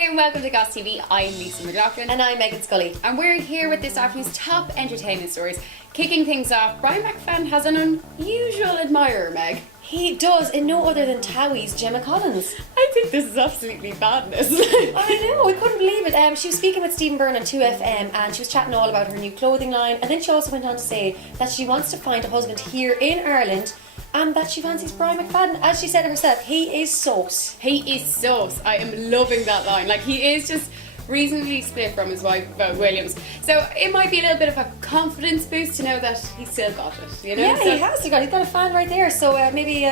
Hey and welcome to Goss TV. I'm Lisa McLaughlin. And I'm Megan Scully. And we're here with this afternoon's top entertainment stories. Kicking things off, Brian McFadden has an unusual admirer, Meg. He does, and no other than Towie's Gemma Collins. I think this is absolutely madness. I know, I couldn't believe it. She was speaking with Stephen Byrne on 2FM and she was chatting all about her new clothing line, and then she also went on to say that she wants to find a husband here in Ireland and that she fancies Brian McFadden. As she said herself, he is sauce. He is sauce. I am loving that line. Like, he is just reasonably split from his wife, Williams. So it might be a little bit of a confidence boost to know that he's still got it, you know? Yeah, he has. He's got a fan right there. So maybe,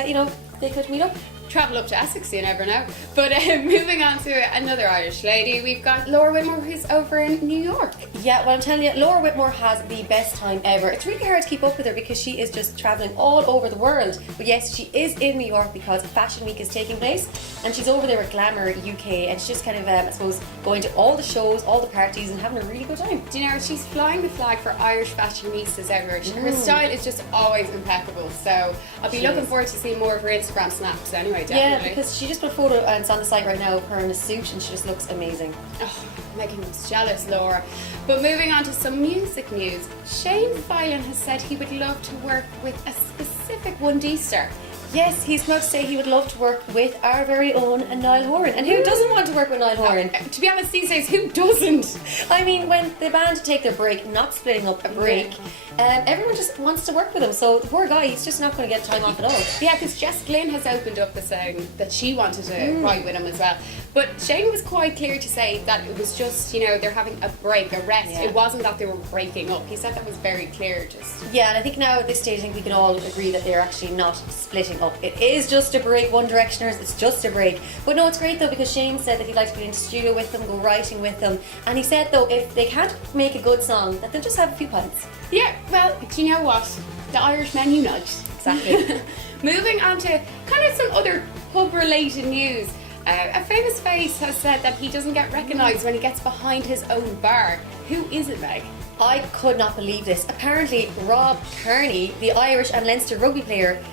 they could meet up. Travel up to Essex, you never know. But moving on to another Irish lady, we've got Laura Whitmore, who's over in New York. Yeah, well, I'm telling you, Laura Whitmore has the best time ever. It's really hard to keep up with her because she is just travelling all over the world. But yes, she is in New York because Fashion Week is taking place, and she's over there with Glamour UK, and she's just kind of, I suppose, going to all the shows, all the parties, and having a really good time. Do you know, she's flying the flag for Irish fashionistas everywhere. Her style is just always impeccable, so I'll be looking forward to seeing more of her Instagram snaps anyway, definitely. Yeah, because she just put a photo, and it's on the site right now, of her in a suit, and she just looks amazing. Oh, making us jealous, Laura. But moving on to some music news, Shane Filan has said he would love to work with a specific 1D star. Yes, he's about to say he would love to work with our very own Niall Horan. And who doesn't want to work with Niall Horan? To be honest, these days, who doesn't? I mean, when the band take their break, not splitting up a break, everyone just wants to work with him. So the poor guy, he's just not going to get time off at all. Yeah, because Jess Glynn has opened up the saying that she wanted to write with him as well. But Shane was quite clear to say that it was just, they're having a break, a rest. Yeah. It wasn't that they were breaking up. He said that was very clear. Yeah, and I think now at this stage, I think we can all agree that they're actually not splitting up. It is just a break, One Directioners, it's just a break. But no, it's great though, because Shane said that he'd like to be in the studio with them, go writing with them. And he said though, if they can't make a good song, that they'll just have a few pints. Yeah, well, do you know what? The Irishmen unite. Exactly. Moving on to kind of some other pub-related news. A famous face has said that he doesn't get recognised when he gets behind his own bar. Who is it, Meg? I could not believe this. Apparently, Rob Kearney, the Irish and Leinster rugby player,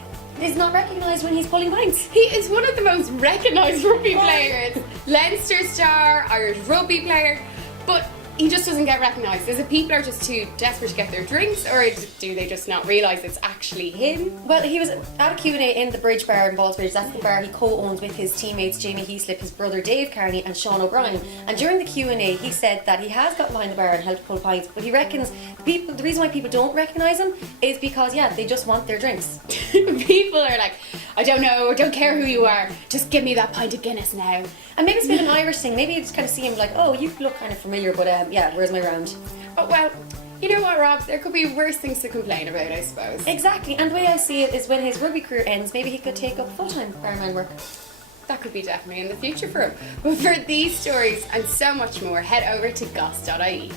is not recognised when he's pulling pints. He is one of the most recognised rugby players. Leinster star, Irish rugby player, but he just doesn't get recognised. Is it people are just too desperate to get their drinks, or do they just not realise it's actually him? Well, he was at a Q&A in the Bridge Bar in Ballsbridge. That's the bar he co-owns with his teammates Jamie Heaslip, his brother Dave Kearney and Sean O'Brien. And during the Q&A, he said that he has got behind the bar and helped pull pints, but he reckons the reason why people don't recognise him is because, they just want their drinks. People are like, I don't know, don't care who you are, just give me that pint of Guinness now. And maybe it's been an Irish thing. Maybe you just kind of see him like, oh, you look kind of familiar, but where's my round? Oh, well, you know what, Rob? There could be worse things to complain about, I suppose. Exactly, and the way I see it is when his rugby career ends, maybe he could take up full-time barman work. That could be definitely in the future for him. But for these stories and so much more, head over to goss.ie.